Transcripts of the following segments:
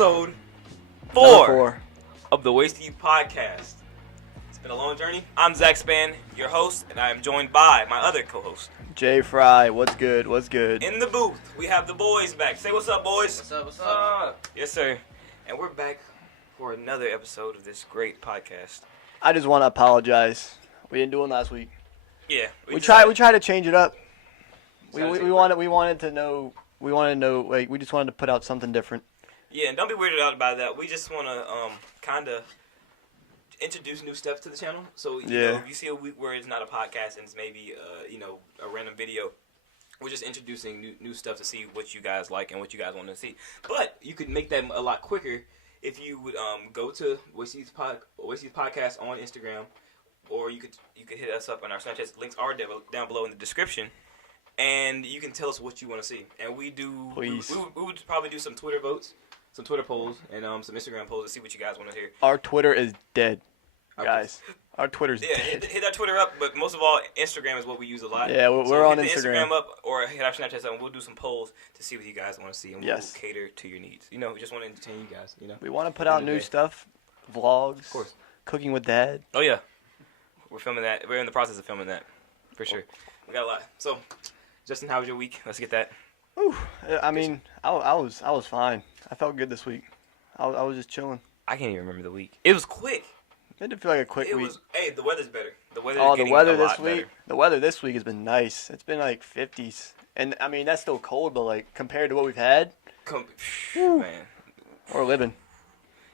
episode Number 4 of the Wasted Youth Podcast. It's been a long journey. I'm Zach Span, your host, and I am joined by my other co-host, Jay Fry. What's good? What's good? in the booth. We have the boys back. Say what's up, boys. What's up? What's up? Yes, sir. And we're back for another episode of this great podcast. I just want to apologize. We didn't do it last week. Yeah, We tried to change it up. We Gotta take a wanted to know. We wanted to know. Like, we just wanted to put out something different. Yeah, and don't be weirded out by that. We just want to kind of introduce new stuff to the channel. So, you know, if you see a week where it's not a podcast and it's maybe, a random video, we're just introducing new stuff to see what you guys like and what you guys want to see. But you could make that a lot quicker if you would go to Wasted Youth Podcast on Instagram, or you could hit us up on our Snapchat. Links are down below in the description. And you can tell us what you want to see. And we do. Please. We would probably do some Twitter votes, some Twitter polls, and some Instagram polls to see what you guys want to hear. Our Twitter is dead, guys. Our Twitter's dead. dead. Hit our Twitter up, but most of all, Instagram is what we use a lot. Yeah, we're so on hit the Instagram. up or hit our Snapchat, and we'll do some polls to see what you guys want to see, and we'll cater to your needs. You know, we just want to entertain you guys. You know, We want to put out new stuff, vlogs, of course. Cooking with Dad. Oh yeah, we're filming that. We're in the process of filming that, for sure. We got a lot. So, Justin, how was your week? Let's get that. Ooh, I mean, I was fine. I felt good this week. I was just chilling. I can't even remember the week. It was quick. It did feel like a quick week. Hey, the weather's better. The weather's The weather this week. better. The weather this week has been nice. It's been like 50s, and I mean that's still cold, but like compared to what we've had, Man, we're living.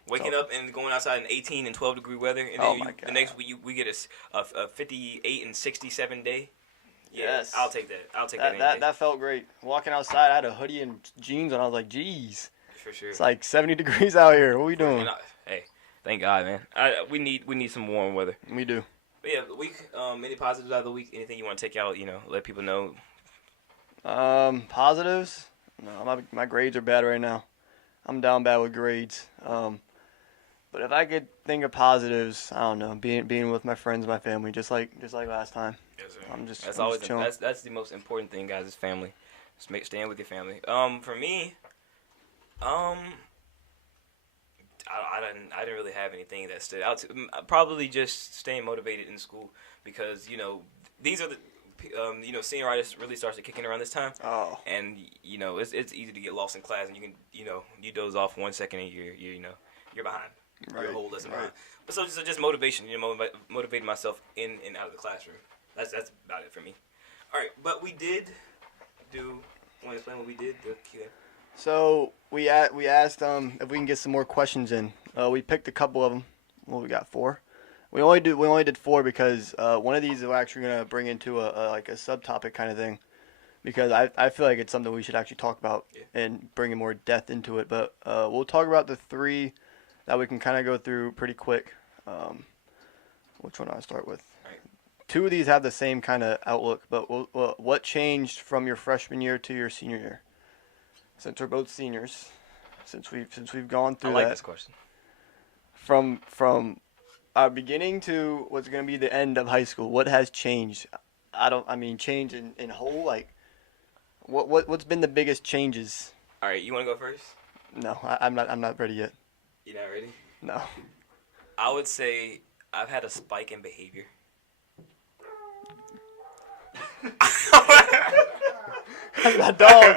waking up and going outside in 18 and 12 degree weather, and Oh then my God. the next week we get a 58 and 67 day. Yeah, Yes. I'll take that. I'll take that. any day. That felt great. Walking outside, I had a hoodie and jeans on. I was like, geez, For sure. it's like 70 degrees out here. What are we doing? Hey, thank God, man. We need some warm weather. We do. But yeah, the week. Any positives out of the week? Anything you want to take out? You know, let people know. Positives? No, my grades are bad right now. I'm down bad with grades. But if I could think of positives, I don't know, being with my friends, my family, just like last time. Yes, sir. I'm just chilling. That's the most important thing, guys. Is family. Just staying with your family. For me, I didn't really have anything that stood out. Probably just staying motivated in school because these are the senioritis really starts to kick in around this time. Oh. And it's easy to get lost in class, and you can you doze off 1 second and you're behind. You're a whole lesson behind. But so just motivation, motivating myself in and out of the classroom. That's about it for me. All right, but we did do. Want to explain what we did? The Q&A. So we asked if we can get some more questions in. We picked a couple of them. Well, we got 4. We only did 4 because one of these we're actually gonna bring into a subtopic kind of thing, because I feel like it's something we should actually talk about and bring in more depth into it. But we'll talk about the 3 that we can kind of go through pretty quick. Which one do I start with? Right. 2 of these have the same kind of outlook, but what changed from your freshman year to your senior year? Since we're both seniors, since we've gone through I like that, this question. from our beginning to what's going to be the end of high school, what has changed? Change in whole, like, what's been the biggest changes? All right, you want to go first? No, I'm not ready yet. You're not ready? No. I would say I've had a spike in behavior. That's my dog.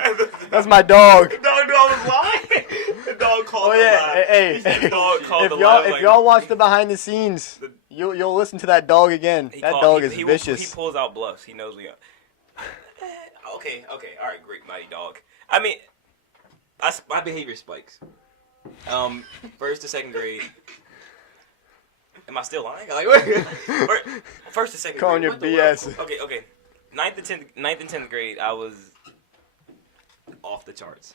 That's my dog. The dog was lying. The dog called the lie. Hey. The dog called If the lie. if y'all watch the behind the scenes, you'll listen to that dog again. That dog is vicious. He pulls out bluffs. He knows we are. Okay. All right, great, mighty dog. I mean, my behavior spikes. First to second grade. Am I still lying? Like, what? First to second Calling grade. your BS. Okay. Ninth and 10th grade, I was off the charts.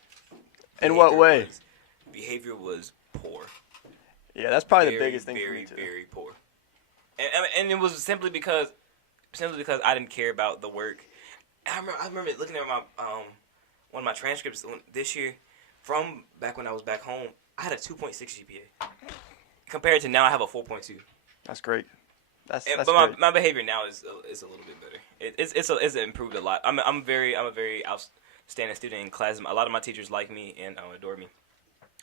In what way? Behavior was poor. Yeah, that's probably Very, the biggest thing for very, me too. very poor. And it was simply because I didn't care about the work. I remember looking at my one of my transcripts this year from back when I was back home. I had a 2.6 GPA. Compared to now, I have a 4.2. That's great. That's but great. my behavior now is a little bit better. It's improved a lot. I'm a very outstanding student in class. A lot of my teachers like me and adore me.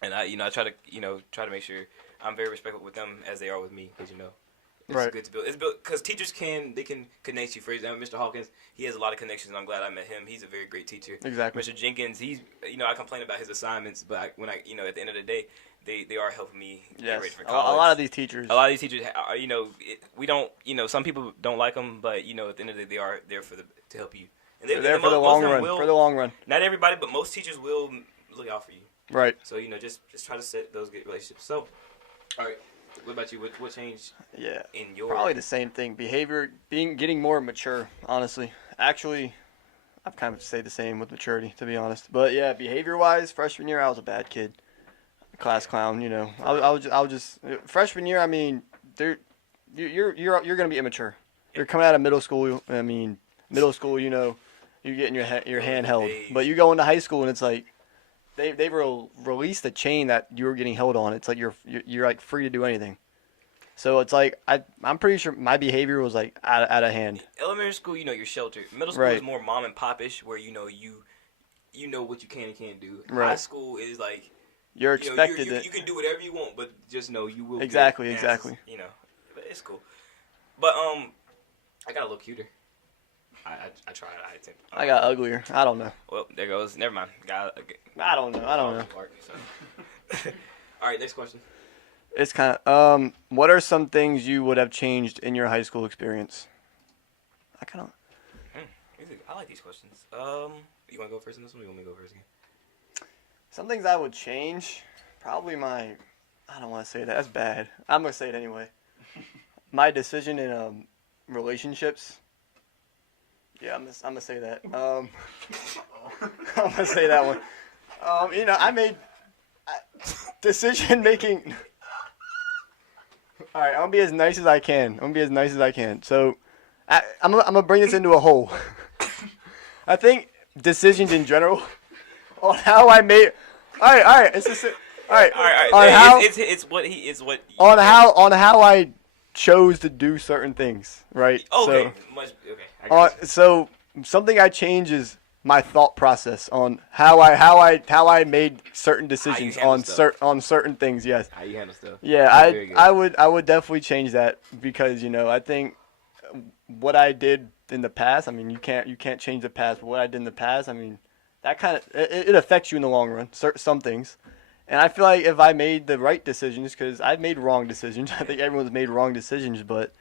And I try to make sure I'm very respectful with them as they are with me, because it's Right. good to build. It's built because teachers can connect you. For example, Mr. Hawkins, he has a lot of connections, and I'm glad I met him. He's a very great teacher. Exactly. Mr. Jenkins, he's I complain about his assignments, but at the end of the day, they are helping me get ready for college. A lot of these teachers. Are, we don't, some people don't like them, but at the end of the day, they are there to help you. And They're there for the long run. For the long run. Not everybody, but most teachers will look out for you. Right. So just try to set those good relationships. So, all right. What about you? What changed? Yeah. In your probably the same thing. Behavior, getting more mature. Honestly, actually, I've kind of stayed the same with maturity, to be honest. But yeah, behavior-wise, freshman year I was a bad kid, class clown. I was just freshman year. I mean, you're gonna be immature. You're coming out of middle school. I mean, middle school. You're getting your hand held. But you go into high school and it's like. They released the chain that you were getting held on. It's like you're like free to do anything. So it's like I'm pretty sure my behavior was like out of hand. Elementary school, you're sheltered. Middle school is more mom and pop-ish, where you know what you can and can't do. Right. High school is like you're expected. You can do whatever you want, but just know you will. Exactly. But it's cool. But I got a little cuter. I tried. I got uglier. I don't know. Well, there goes. Never mind. I don't know. All right, next question. It's kind of what are some things you would have changed in your high school experience? I like these questions. You want to go first in this one? Or you want me to go first again? Some things I would change. Probably I don't want to say that. That's bad. I'm gonna say it anyway. My decision in relationships. Yeah, I'm gonna say that. I'm gonna say that one. I made decision making. All right, I'm gonna be as nice as I can. So, I'm gonna bring this into a whole. I think decisions in general on how I made. All right. It's just all right. On how on how I chose to do certain things, right? Okay. So something I change is my thought process on how I made certain decisions on certain things. Yes. How you handle stuff. Yeah, I would definitely change that because I think what I did in the past. I mean, you can't change the past, but what I did in the past. I mean, that kind of it affects you in the long run. Some things. And I feel like if I made the right decisions, because I've made wrong decisions. I think everyone's made wrong decisions, but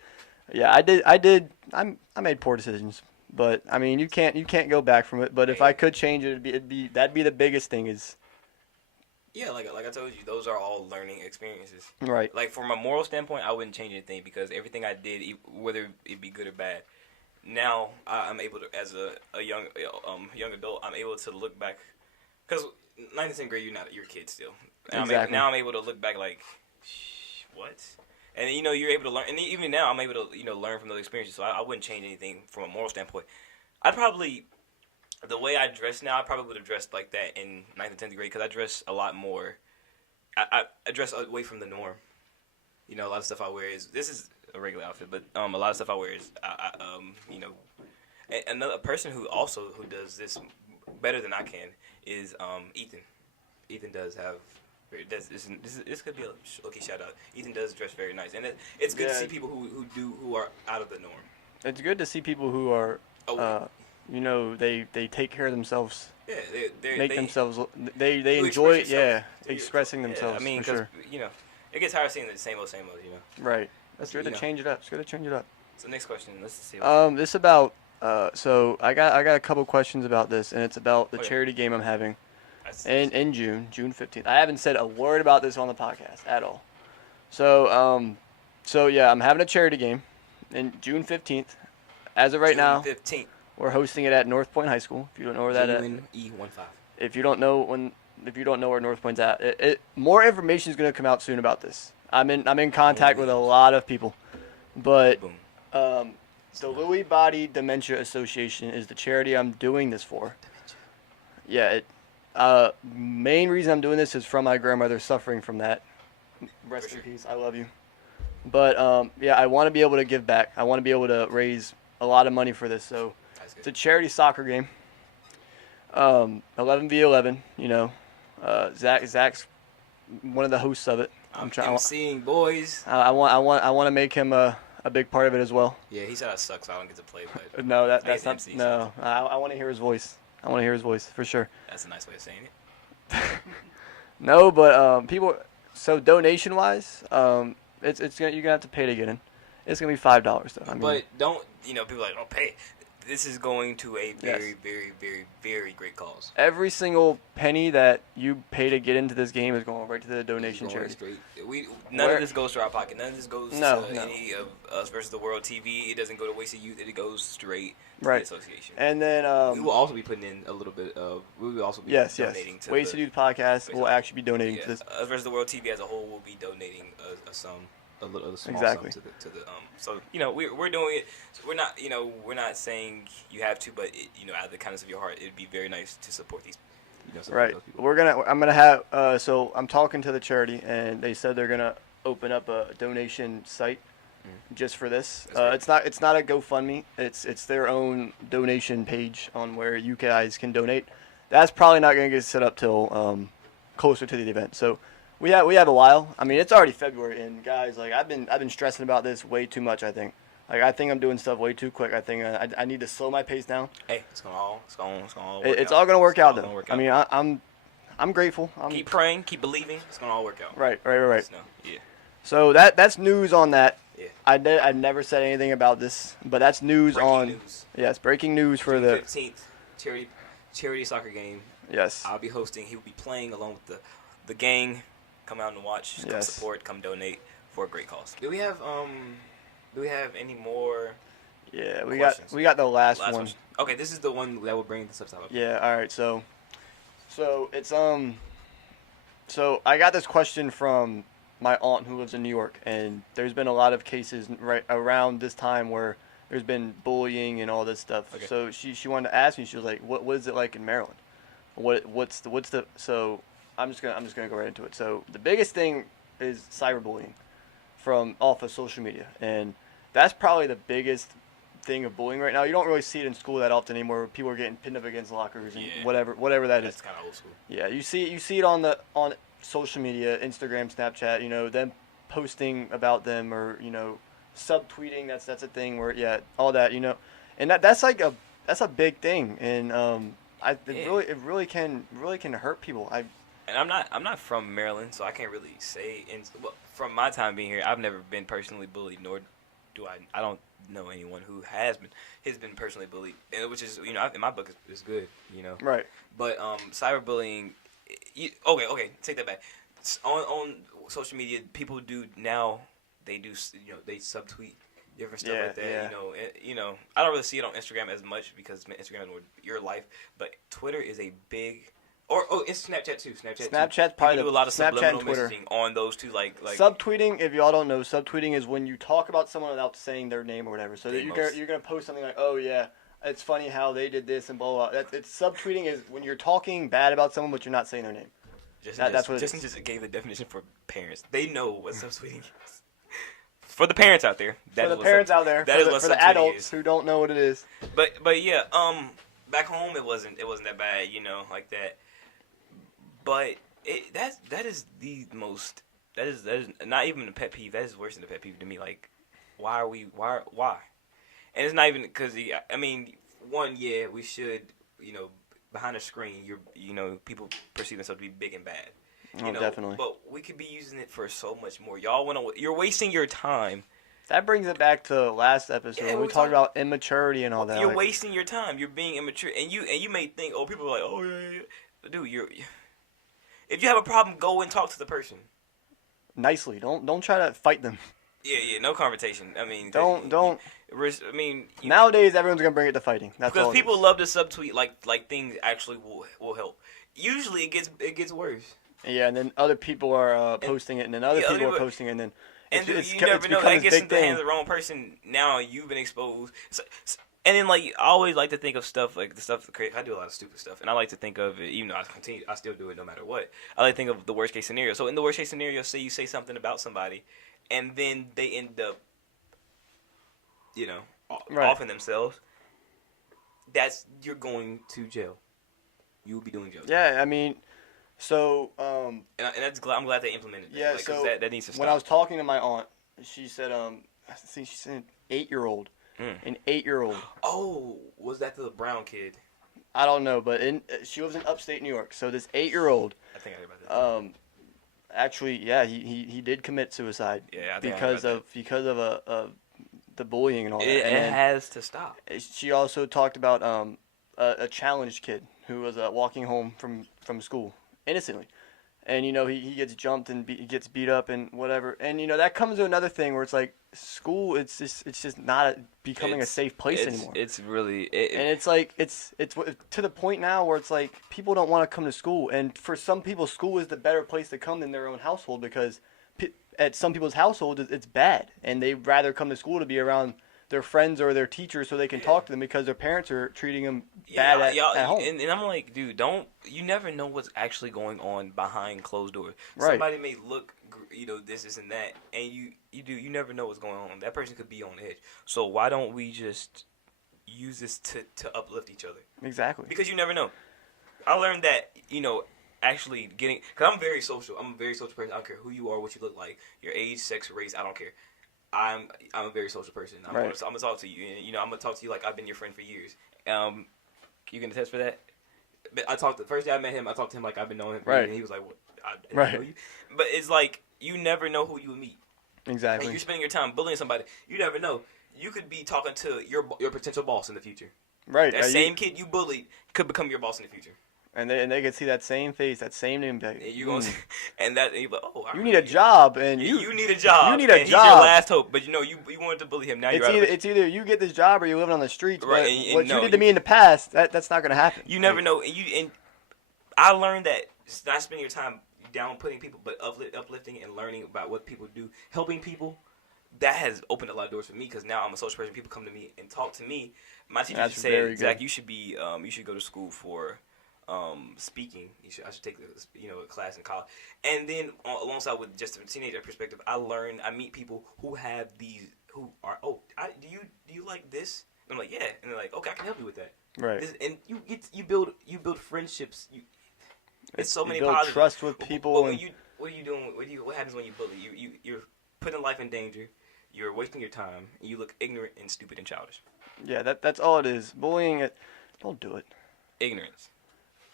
yeah, I made poor decisions. But I mean, you can't go back from it. But if I could change it, that'd be the biggest thing is. Yeah, like I told you, those are all learning experiences. Right. Like from a moral standpoint, I wouldn't change anything because everything I did, whether it be good or bad, now I'm able to, as a young adult, I'm able to look back, because 9th and 10th grade, you're a kid still. Exactly. Now I'm able to look back like, what? And you're able to learn, and even now I'm able to learn from those experiences. So I wouldn't change anything from a moral standpoint. The way I dress now, I probably would have dressed like that in 9th and 10th grade because I dress a lot more. I dress away from the norm. A lot of stuff I wear this is a regular outfit, but a lot of stuff I wear is another person who does this better than I can is Ethan. Ethan does have. This could be a okay shout out. Ethan does dress very nice, and it's good to see people who are out of the norm. It's good to see people who are. They take care of themselves. Yeah, they enjoy expressing themselves. I mean, for sure. It gets tired seeing the same old. Right. That's good to change it up. It's good to change it up. So next question. Let's see. This about. So I got a couple questions about this, and it's about the charity game I'm having. In June 15th. I haven't said a word about this on the podcast at all. So yeah, I'm having a charity game in June 15th. As of right now, 15th. We're hosting it at North Point High School. If you don't know where that is. E15. If you don't know where North Point's at, more information is going to come out soon about this. I'm in contact with a lot of people, but the Lewy Body Dementia Association is the charity I'm doing this for. Yeah. Main reason I'm doing this is from my grandmother suffering from that. Rest in peace. I love you. But yeah, I want to be able to give back. I want to be able to raise a lot of money for this. So it's a charity soccer game. 11v11. ZACCH one of the hosts of it. I'm seeing boys. I want to make him a big part of it as well. Yeah, he said I suck, so I don't get to play. But no, that's not. MC, no, so. I want to hear his voice. I want to hear his voice for sure. That's a nice way of saying it. No, but people. So donation wise, you're gonna have to pay to get in. It's gonna be $5 though. I mean, but don't people are like don't pay. This is going to a very, very, very, very great cause. Every single penny that you pay to get into this game is going right to the donation charity. None of this goes to our pocket. None of this goes to any of us versus the World TV. It doesn't go to Wasted Youth. It goes straight to the association. And then we will also be putting in a little bit of. We will also be donating to Wasted Youth podcast. Will actually be donating to this. Us versus the World TV as a whole will be donating a sum. A little small exactly. sum to the so we're doing it. So we're not saying you have to, but out of the kindness of your heart, it'd be very nice to support these. Right. I'm gonna have so I'm talking to the charity, and they said they're gonna open up a donation site just for this. It's not a GoFundMe. It's their own donation page on where you guys can donate. That's probably not gonna get set up till closer to the event. So. We have a while. I mean, it's already February, and guys, like I've been stressing about this way too much. I think I'm doing stuff way too quick. I think I need to slow my pace down. Hey, it's gonna all work it's out. all gonna work out though. I mean, I'm grateful. Keep praying, keep believing. It's gonna all work out. Right. Yeah. So that's news on that. Yeah. I never said anything about this, but that's news news. Yes, breaking news for the 15th charity soccer game. Yes. I'll be hosting. He will be playing along with the gang. Come out and watch. Come support. Come donate for a great cause. Do we have any more? Yeah, questions? we got the last one. Question. Okay, this is the one that will bring the subtitle up. Yeah. All right. So it's so I got this question from my aunt who lives in New York, and there's been a lot of cases right around this time where there's been bullying and all this stuff. Okay. So she wanted to ask me. She was like, "What is it like in Maryland? What's the so." I'm just gonna go right into it. So the biggest thing is cyberbullying off of social media, and that's probably the biggest thing of bullying right now. You don't really see it in school that often anymore. Where people are getting pinned up against lockers and whatever that is. That's kind of old school. Yeah, you see it on social media, Instagram, Snapchat. Them posting about them or subtweeting. That's a thing where all that and that's a big thing, and it really can hurt people. And I'm not from Maryland, so I can't really say. From my time being here, I've never been personally bullied, nor do I don't know anyone who has been personally bullied, and which is in my book is good, Right. But cyberbullying, okay, take that back. On social media, people do now. They do they subtweet different stuff like that. Yeah. I don't really see it on Instagram as much because Instagram is your life, but Twitter is a big. It's Snapchat too. Snapchat's probably do a lot of subliminal Twitter. messaging on those two, like subtweeting. If y'all don't know, subtweeting is when you talk about someone without saying their name or whatever. So that you're gonna post something like, "Oh yeah, it's funny how they did this and blah blah." It's subtweeting is when you're talking bad about someone but you're not saying their name. That's what Justin just gave the definition for parents. They know what subtweeting is. For the parents out there, that is for the adults who don't know what it is. But yeah, back home it wasn't that bad, like that. But that is the most. That is not even a pet peeve. That is worse than a pet peeve to me. Like, why? And it's not even because we should. Behind a screen, people perceive themselves to be big and bad. Definitely. But we could be using it for so much more. You're wasting your time. That brings it back to last episode when we talked about immaturity and all that. You're wasting your time. You're being immature, and you may think, people are like, oh yeah. Dude, if you have a problem, go and talk to the person. Nicely. Don't try to fight them. Yeah. No confrontation. I mean, don't. Nowadays, everyone's gonna bring it to fighting. That's because people love to subtweet like things actually will help. Usually, it gets worse. Yeah, and then other people are posting it, and then other people are posting it, and then you never know. That gets into the hands of the wrong person. Now you've been exposed. And then, I always like to think of stuff like the stuff. I do a lot of stupid stuff, and I like to think of it. Even though I still do it no matter what. I like to think of the worst case scenario. So in the worst case scenario, say you say something about somebody, and then they end up, offing themselves. You're going to jail. You will be doing jail. Yeah, I mean, So, and that's I'm glad they implemented that. Yeah, like, so that needs to stop. when I was talking to my aunt, she said, I think she said 8-year-old. An 8-year-old. Oh, was that the brown kid? I don't know, but she lives in upstate New York. So this 8-year-old. I think I heard about that. Actually, yeah, he did commit suicide. Yeah, I think because I heard about of the bullying and all that. It And has to stop. she also talked about a challenged kid who was walking home from school innocently. And, he gets jumped and he gets beat up and whatever. And, that comes to another thing where it's like school, it's just not becoming a safe place anymore. It's really... and it's like, it's to the point now where it's like people don't want to come to school. And for some people, school is the better place to come than their own household because at some people's households, it's bad. And they'd rather come to school to be around their friends or their teachers so they can talk to them because their parents are treating them bad at home. And I'm like, dude, you never know what's actually going on behind closed doors. Right. Somebody may look, this and that, and you never know what's going on. That person could be on edge. So why don't we just use this to uplift each other? Exactly. Because you never know. I learned that, actually getting, because I'm very social. I'm a very social person. I don't care who you are, what you look like, your age, sex, race, I don't care. I'm a very social person. I'm gonna talk to you. I'm gonna talk to you like I've been your friend for years. You can attest for that. But the first day I met him. I talked to him like I've been knowing him for years, and he was like, "What? I didn't know you." But it's like you never know who you would meet. Exactly. And you're spending your time bullying somebody. You never know. You could be talking to your potential boss in the future. Right. That same kid you bullied could become your boss in the future. And they can see that same face, that same name. And you're going to, and you're like, oh, you need a job, and you need a job. You need a and job. He's your last hope, but you wanted to bully him. Now it's either you get this job or you're living on the streets. Right. But what you did to me in the past, that's not going to happen. You never know. And I learned that not spending your time down putting people, but uplifting and learning about what people do, helping people. That has opened a lot of doors for me because now I'm a social person. People come to me and talk to me. My teacher said, "Zach, you should go to school for." Speaking, I should take a class in college, and then alongside with just a teenager perspective, I meet people who have who are do you like this? And I'm like, yeah, and they're like, okay, I can help you with that, right? And you build friendships. It's so many build positive trust with people. What are you doing? What happens when you bully? You're putting life in danger. You're wasting your time. And you look ignorant and stupid and childish. Yeah, that's all it is. Bullying don't do it. Ignorance.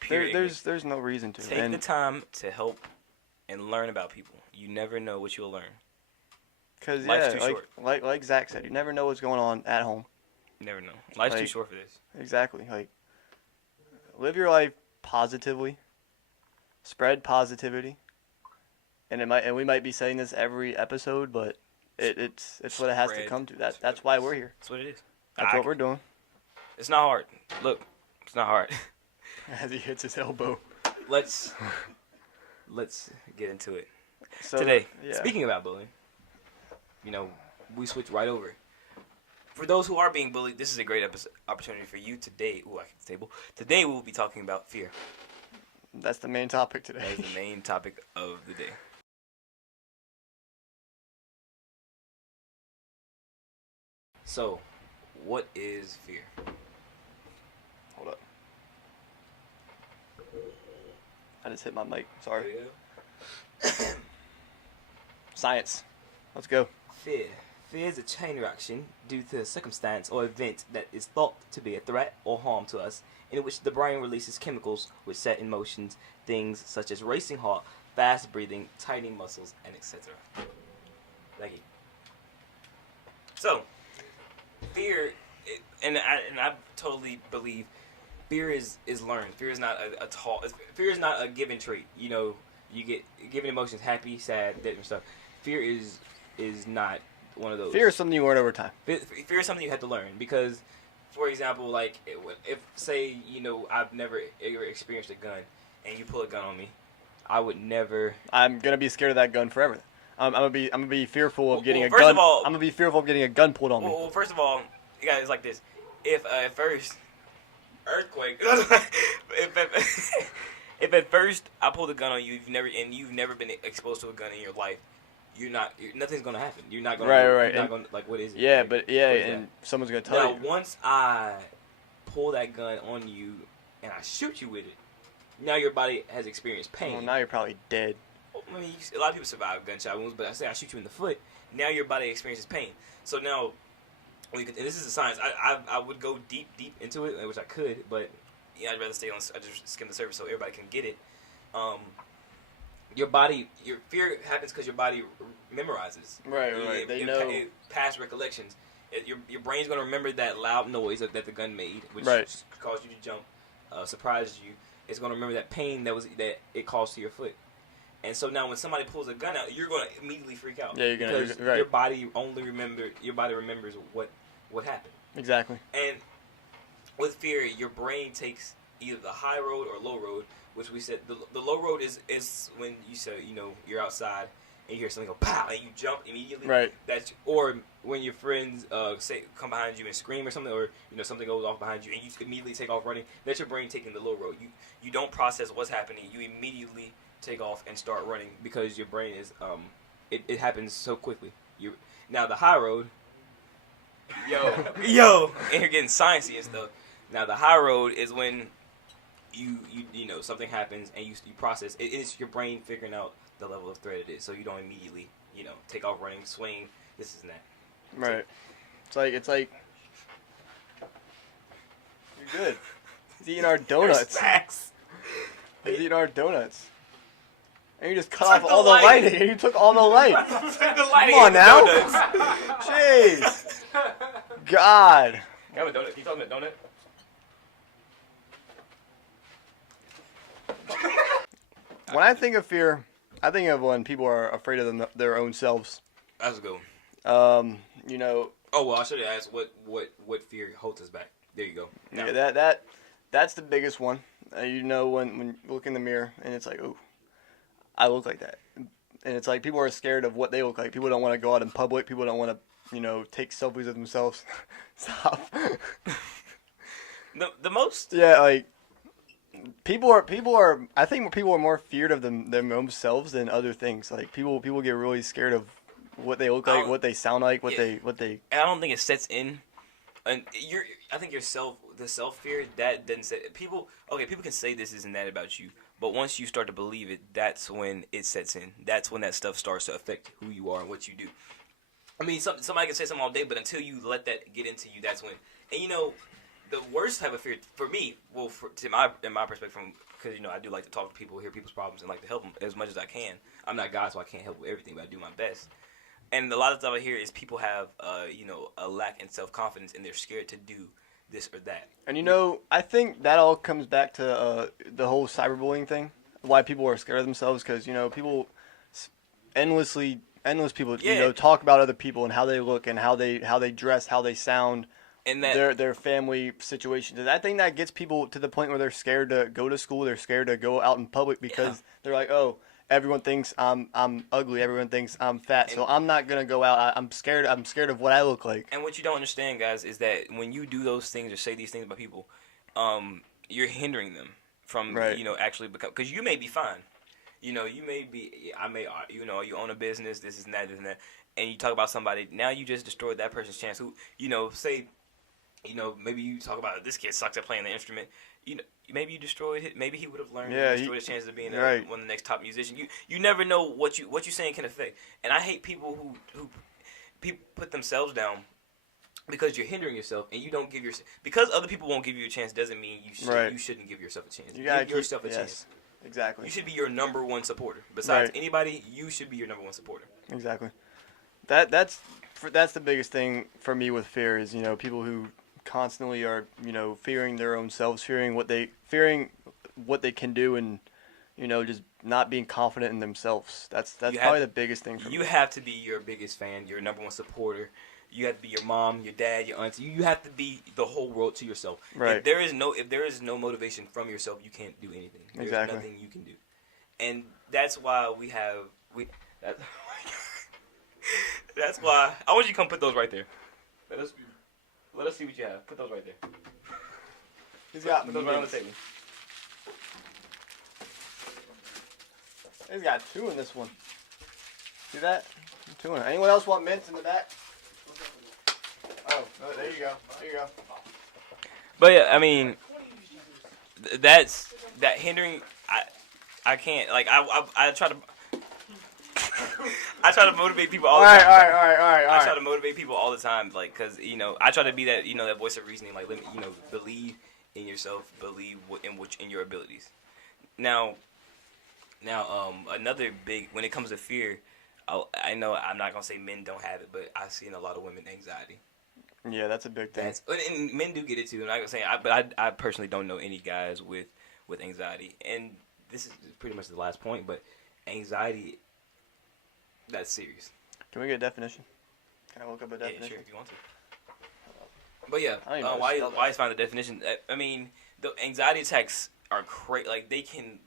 There's no reason to. Take the time to help and learn about people. You never know what you'll learn. Because life's too short. Like Zach said, you never know what's going on at home. You never know. Life's too short for this. Exactly. Live your life positively. Spread positivity. And we might be saying this every episode, but it's what it has to come to. That's why we're here. That's what it is. That's what we're doing. It's not hard. Look, it's not hard. As he hits his elbow. Let's get into it. So, today, speaking about bullying, we switch right over. For those who are being bullied, this is a great opportunity for you today. Ooh, I hit the table. Today we will be talking about fear. That's the main topic today. That is the main topic of the day. So, what is fear? Hold up. I just hit my mic. Sorry. Science. Let's go. Fear. Fear is a chain reaction due to a circumstance or event that is thought to be a threat or harm to us, in which the brain releases chemicals which set in motion things such as racing heart, fast breathing, tightening muscles, and etc. Thank you. So, fear, and I totally believe fear is learned. Fear is not fear is not a given trait. You get given emotions, happy, sad, different stuff. Fear is not one of those. Fear is something you learn over time. Fear is something you have to learn because, for example, like if say I've never ever experienced a gun, and you pull a gun on me, I would never. I'm gonna be scared of that gun forever. I'm gonna be fearful of getting a first gun. Of all, I'm gonna be fearful of getting a gun pulled on me. Well, first of all, guys, it's like this. If at first earthquake, if at first I pull the gun on you, you've never been exposed to a gun in your life, nothing's gonna happen. You're not gonna. Right. You're not gonna, like, what is it? Yeah, like, but and someone's gonna tell you. Now, once I pull that gun on you and I shoot you with it, Now your body has experienced pain. Well, now you're probably dead. I mean, a lot of people survive gunshot wounds, but I say I shoot you in the foot. Now your body experiences pain. So now, and this is the science. I would go deep into it, which I could, but I'd rather stay on. I just skim the surface so everybody can get it. Your fear happens because your body memorizes. Right. They know past recollections. Your brain's gonna remember that loud noise that the gun made, which caused you to jump, surprised you. It's gonna remember that pain that it caused to your foot. And so now when somebody pulls a gun out, you're going to immediately freak out. Yeah, because right. Your body remembers what happened. Exactly. And with fear, your brain takes either the high road or low road, which we said the low road is when you say, you're outside and you hear something go pow and you jump immediately. Right. Or when your friends come behind you and scream or something, or something goes off behind you and you immediately take off running. That's your brain taking the low road. You don't process what's happening. You immediately take off and start running because your brain is it happens so quickly. Now the high road, yo, and you're getting sciencey and stuff. Now the high road is when you something happens and you process. It's your brain figuring out the level of threat it is, so you don't immediately take off running, swing, this and that. Right. It's like you're good. He's eating our donuts. He's eating our donuts. And you just cut off all the lighting. You took all the light. Come on now. Jeez. God. You have a donut? Can you tell me a donut? When I think of fear, I think of when people are afraid of their own selves. That's a good one. Oh well, I should have asked what fear holds us back. There you go. Now. Yeah, that's the biggest one. When you look in the mirror and it's like, oh, I look like that, and it's like people are scared of what they look like. People don't want to go out in public. People don't want to, take selfies of themselves. Stop. The most. Yeah, like people are. I think people are more feared of their own selves than other things. Like people get really scared of what they look like, what they sound like, what they. And I don't think it sets in. And I think the self fear that doesn't set people. Okay, people can say this isn't that about you. But once you start to believe it, that's when it sets in. That's when that stuff starts to affect who you are and what you do. I mean, somebody can say something all day, but until you let that get into you, that's when. And the worst type of fear for me, well, in my perspective, because I do like to talk to people, hear people's problems, and like to help them as much as I can. I'm not God, so I can't help with everything, but I do my best. And a lot of stuff I hear is people have, a lack in self-confidence, and they're scared to do this or that. And I think that all comes back to the whole cyberbullying thing. Why people are scared of themselves, because people endless people talk about other people and how they look and how they dress, how they sound, and their family situations. And I think that gets people to the point where they're scared to go to school. They're scared to go out in public because they're like, oh, everyone thinks I'm ugly. Everyone thinks I'm fat. So I'm not gonna go out. I'm scared. I'm scared of what I look like. And what you don't understand, guys, is that when you do those things or say these things about people, you're hindering them from actually become. Because you may be fine. You may be. You own a business. This is and that. This and that. And you talk about somebody. Now you just destroyed that person's chance. Who say. Maybe you talk about this kid sucks at playing the instrument. Maybe you destroyed it. Maybe he would have learned. Yeah, destroyed his chances of being one of the next top musicians. You never know what you saying can affect. And I hate people who put themselves down because you're hindering yourself and you don't give yourself because other people won't give you a chance doesn't mean you shouldn't give yourself a chance. You gotta give yourself a chance. Exactly. You should be your number one supporter. Besides anybody, you should be your number one supporter. Exactly. That's the biggest thing for me with fear is people who constantly are fearing their own selves, fearing what they can do, and just not being confident in themselves. That's probably the biggest thing for me. You have to be your biggest fan, your number one supporter. You have to be your mom, your dad, your auntie. You have to be the whole world to yourself. Right. If there is no motivation from yourself, you can't do anything. There's nothing you can do, and that's why that's why I want you to come put those right there. Let us see what you have. Put those right there. He's got those right on the table. He's got 2 in this one. See that? 2 in it. Anyone else want mints in the back? Oh, there you go. There you go. But yeah, I mean, that's that hindering. I can't. Like I try to. I try to motivate people all the time. All right. I try to motivate people all the time, like, cause I try to be that that voice of reasoning, like, believe in yourself, believe in your abilities. Now, another big when it comes to fear, I know I'm not gonna say men don't have it, but I've seen a lot of women anxiety. Yeah, that's a big thing. And men do get it too. I'm not gonna say, but I personally don't know any guys with anxiety, and this is pretty much the last point, but anxiety. That's serious. Can we get a definition? Can I look up a definition? Yeah, sure, if you want to. But yeah, why is find the definition? I mean, the anxiety attacks are crazy. Like they can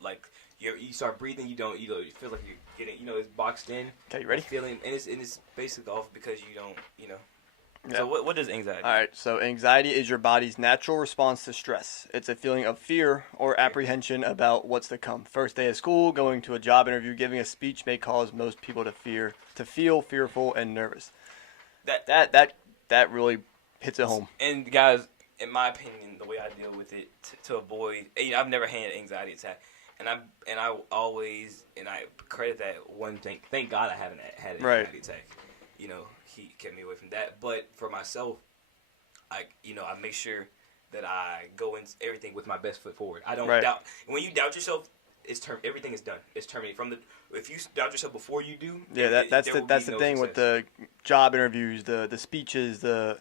you start breathing, you feel like you're getting it's boxed in. Okay, you ready? Feeling and it's basically all because you don't So what is anxiety? All right, so anxiety is your body's natural response to stress. It's a feeling of fear or apprehension about what's to come. First day of school, going to a job interview, giving a speech may cause most people to feel fearful and nervous. That really hits it home. And guys, in my opinion, the way I deal with it to avoid, I've never had an anxiety attack, and I always credit that one thing. Thank God I haven't had an anxiety attack. He kept me away from that. But for myself, I make sure that I go into everything with my best foot forward. I don't doubt. When you doubt yourself, everything is done. It's terminated. If you doubt yourself before you do, that's the thing with the job interviews, the speeches, the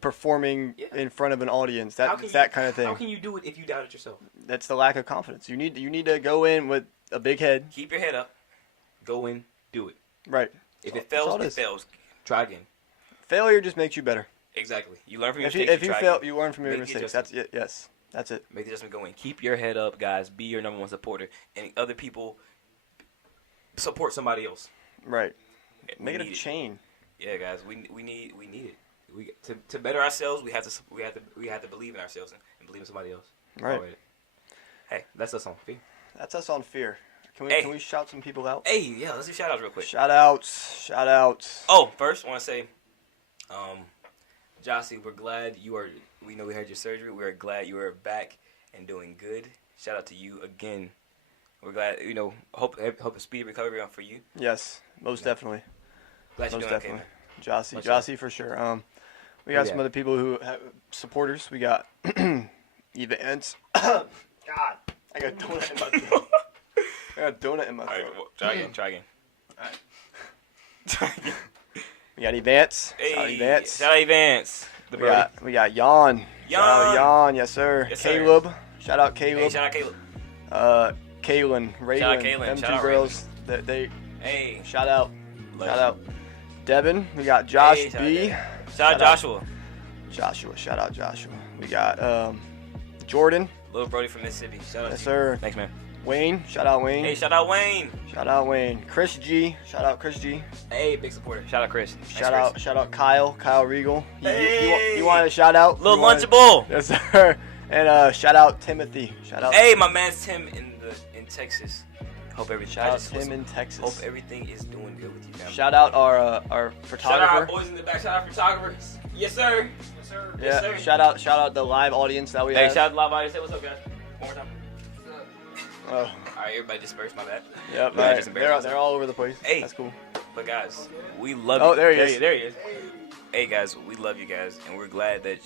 performing in front of an audience. That kind of thing. How can you do it if you doubt it yourself? That's the lack of confidence. You need to go in with a big head. Keep your head up. Go in. Do it. Right. If it fails, it fails. Try again. Failure just makes you better. Exactly. You learn from your mistakes. If you fail, you learn from your mistakes. That's it. Yes. That's it. Make the adjustment. Go in. Keep your head up, guys. Be your number one supporter, and other people support somebody else. Right. Make it a chain. Yeah, guys. We need it. To better ourselves, we have to believe in ourselves and believe in somebody else. Right. Hey, that's us on fear. That's us on fear. Can we shout some people out? Hey, yeah, let's do shout outs real quick. Shout outs. Oh, first I want to say, Jossie, we're glad we know we had your surgery. We're glad you are back and doing good. Shout out to you again. We're glad, hope a speedy recovery for you. Yes, most definitely. Glad you're doing okay, man. Jossie for sure. We got some other people who have supporters. We got events. God, I got donut in my throat. I got a donut in my throat. All right, try again. All right. Try again. We got Events. Hey, shout out Events. We got Jan. Shout out Jan, yes sir. Yes, Caleb. sir. Shout out Caleb. Hey, shout out Caleb. Kaylin, Raylan. Shout out Kaylin. Them Shout two out girls. Hey. Shout out. Shout out. Devin. We got Josh B. Shout out Joshua. Shout out Joshua. We got Jordan. Little Brody from Mississippi. Shout out yes, sir. Thanks, man. Wayne. Shout out Wayne. Hey, shout out Wayne. Shout out Wayne. Chris G. Shout out Chris G. Hey, big supporter. Shout out Chris. Shout out Kyle Regal. You want a shout out? Little Lunchable. Yes, sir. And shout out Timothy. Shout out. Hey, my man's Tim in Texas. Hope everything. Shout out Tim in Texas. Hope everything is doing good with you, family. Shout out our photographer. Shout out our boys in the back. Shout out photographers. Yes, sir. Yes, sir. Yeah. Yes, sir. Shout out the live audience that we have. Hey, shout out the live audience. Say what's up, guys. One more time. Oh. All right, everybody disperse. My bad. Yep. Right. They're all over the place. Hey, that's cool. But guys, we love you. Oh, there he is. There he is. Hey guys, we love you guys, and we're glad that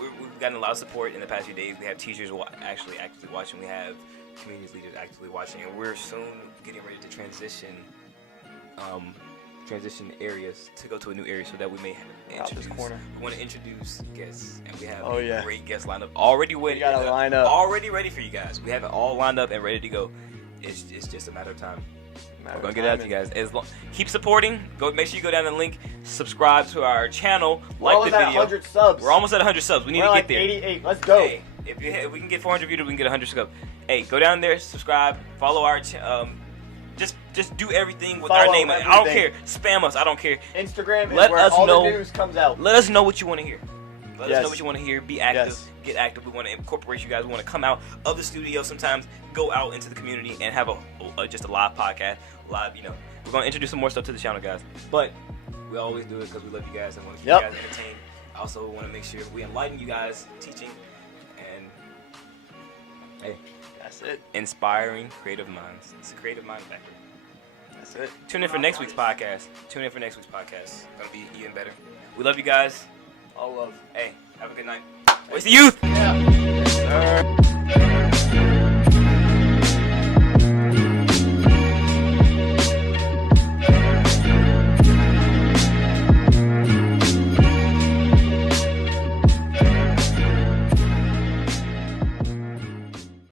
we've gotten a lot of support in the past few days. We have teachers actually actively watching. We have community leaders actively watching, and we're soon getting ready to transition areas to go to a new area so that we may introduce. We want to introduce guests, and we have a great guest lineup already ready. We got a lineup already ready for you guys. We have it all lined up and ready to go. It's just a matter of time. We're gonna get it out to you guys. Keep supporting. Make sure you go down the link, subscribe to our channel, like the video. We're almost at 100 subs. We're almost at 100 subs. We need to get there. 88. Let's go. Hey, if we can get 400 views, we can get 100 subs. Hey, go down there, subscribe, follow our just do everything with our name. I don't care. Spam us. I don't care. Instagram is where all the news comes out. Let us know what you want to hear. Let us know what you want to hear. Be active. Yes. Get active. We want to incorporate you guys. We want to come out of the studio sometimes, go out into the community, and have just a live podcast. We're going to introduce some more stuff to the channel, guys. But we always do it because we love you guys and want to keep you guys entertained. Also, we want to make sure we enlighten you guys, teaching, and hey. That's it. Inspiring creative minds. It's a creative mind factor. That's it. Tune in for next week's podcast. It's gonna be even better. We love you guys. All love. Hey, have a good night. Where's the youth? Yeah.